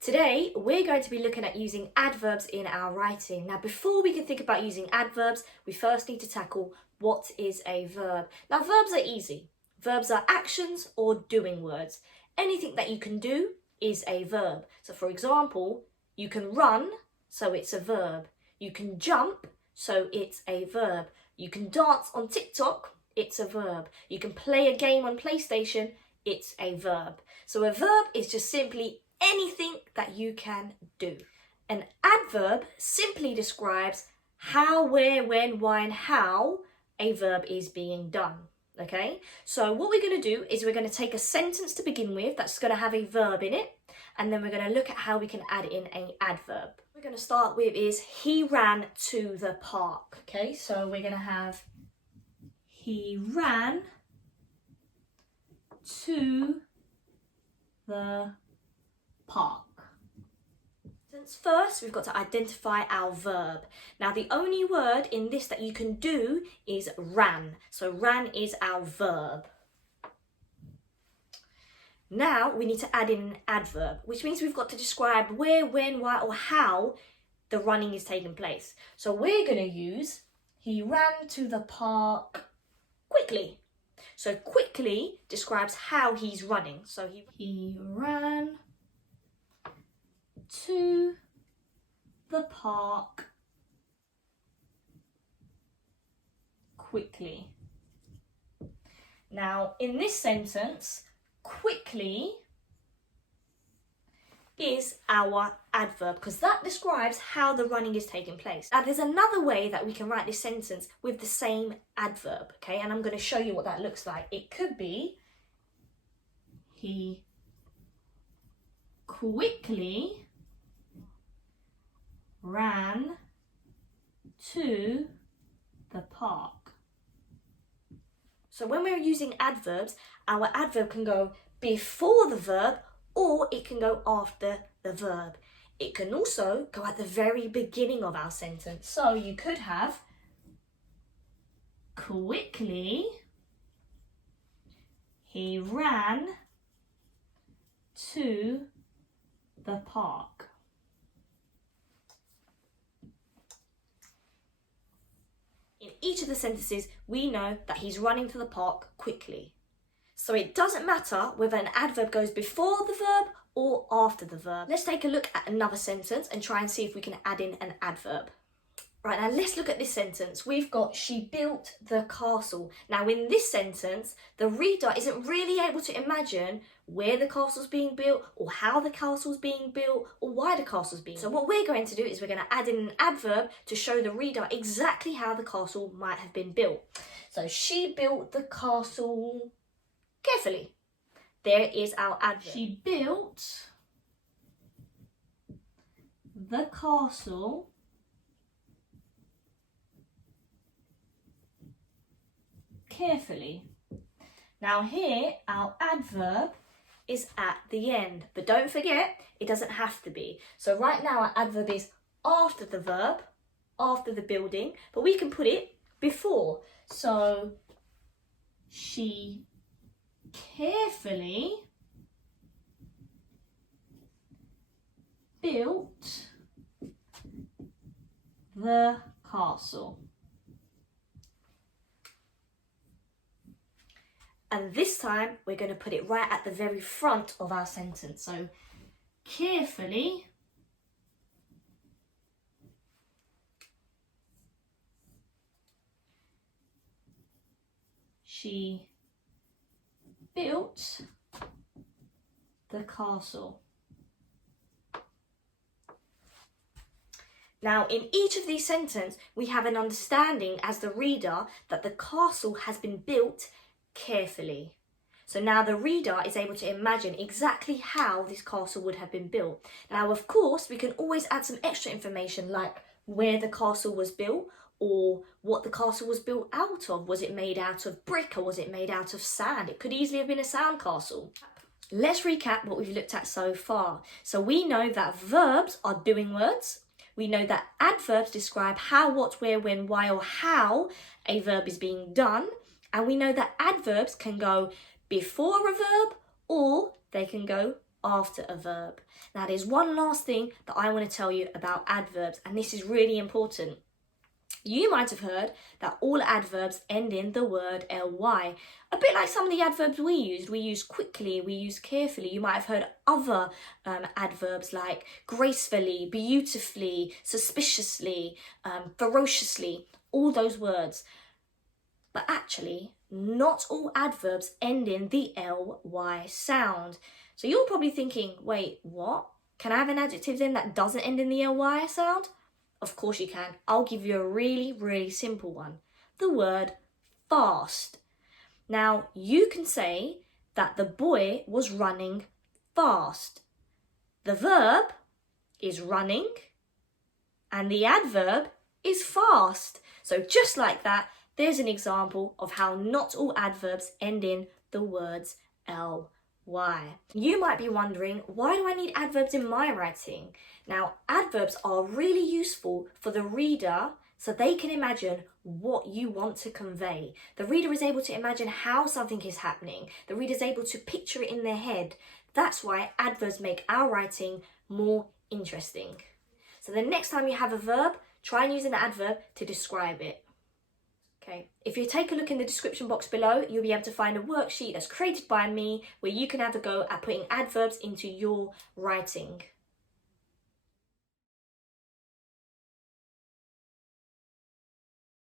Today, we're going to be looking at using adverbs in our writing. Now, before we can think about using adverbs, we first need to tackle what is a verb. Now, verbs are easy. Verbs are actions or doing words. Anything that you can do is a verb. So, for example, you can run, so it's a verb. You can jump, so it's a verb. You can dance on TikTok, it's a verb. You can play a game on PlayStation, it's a verb. So a verb is just simply anything that you can do. An adverb simply describes how, where, when, why, and how a verb is being done. Okay, so what we're going to do is we're going to take a sentence to begin with that's going to have a verb in it, and then we're going to look at how we can add in an adverb. We're going to start with is he ran to the park. Okay, so we're going to have he ran to the park. First, we've got to identify our verb. Now, the only word in this that you can do is ran. So ran is our verb. Now, we need to add in an adverb, which means we've got to describe where, when, why, or how the running is taking place. So we're going to use he ran to the park quickly. So quickly describes how he's running. So he ran to the park quickly. Now, in this sentence, quickly is our adverb because that describes how the running is taking place. Now, there's another way that we can write this sentence with the same adverb, okay? And I'm going to show you what that looks like. It could be he quickly ran to the park. So when we're using adverbs, our adverb can go before the verb or it can go after the verb. It can also go at the very beginning of our sentence. So you could have quickly he ran to the park. In each of the sentences, we know that he's running to the park quickly. So it doesn't matter whether an adverb goes before the verb or after the verb. Let's take a look at another sentence and try and see if we can add in an adverb. Right, now let's look at this sentence. We've got she built the castle. Now in this sentence, the reader isn't really able to imagine where the castle's being built or how the castle's being built or why the castle's being built. So what we're going to do is we're going to add in an adverb to show the reader exactly how the castle might have been built. So she built the castle carefully. There is our adverb. She built the castle carefully. Now here, our adverb is at the end, but don't forget, it doesn't have to be. So right now, our adverb is after the verb, after the building, but we can put it before. So she carefully built the castle. And this time, we're going to put it right at the very front of our sentence. So, carefully she built the castle. Now, in each of these sentences, we have an understanding as the reader that the castle has been built carefully. So now the reader is able to imagine exactly how this castle would have been built. Now, of course, we can always add some extra information like where the castle was built or what the castle was built out of. Was it made out of brick or was it made out of sand? It could easily have been a sand castle. Let's recap what we've looked at so far. So we know that verbs are doing words. We know that adverbs describe how, what, where, when, why, or how a verb is being done. And we know that adverbs can go before a verb or they can go after a verb. Now there's one last thing that I want to tell you about adverbs, and this is really important. You might have heard that all adverbs end in the word ly. A bit like some of the adverbs we used. We use quickly, we use carefully. You might have heard other adverbs like gracefully, beautifully, suspiciously, ferociously, all those words. But actually, not all adverbs end in the ly sound. So you're probably thinking, wait, what? Can I have an adjective then that doesn't end in the ly sound? Of course you can. I'll give you a really, really simple one. The word fast. Now, you can say that the boy was running fast. The verb is running and the adverb is fast. So just like that, there's an example of how not all adverbs end in the words ly. You might be wondering, why do I need adverbs in my writing? Now, adverbs are really useful for the reader so they can imagine what you want to convey. The reader is able to imagine how something is happening. The reader is able to picture it in their head. That's why adverbs make our writing more interesting. So the next time you have a verb, try and use an adverb to describe it. Okay, if you take a look in the description box below, you'll be able to find a worksheet that's created by me where you can have a go at putting adverbs into your writing.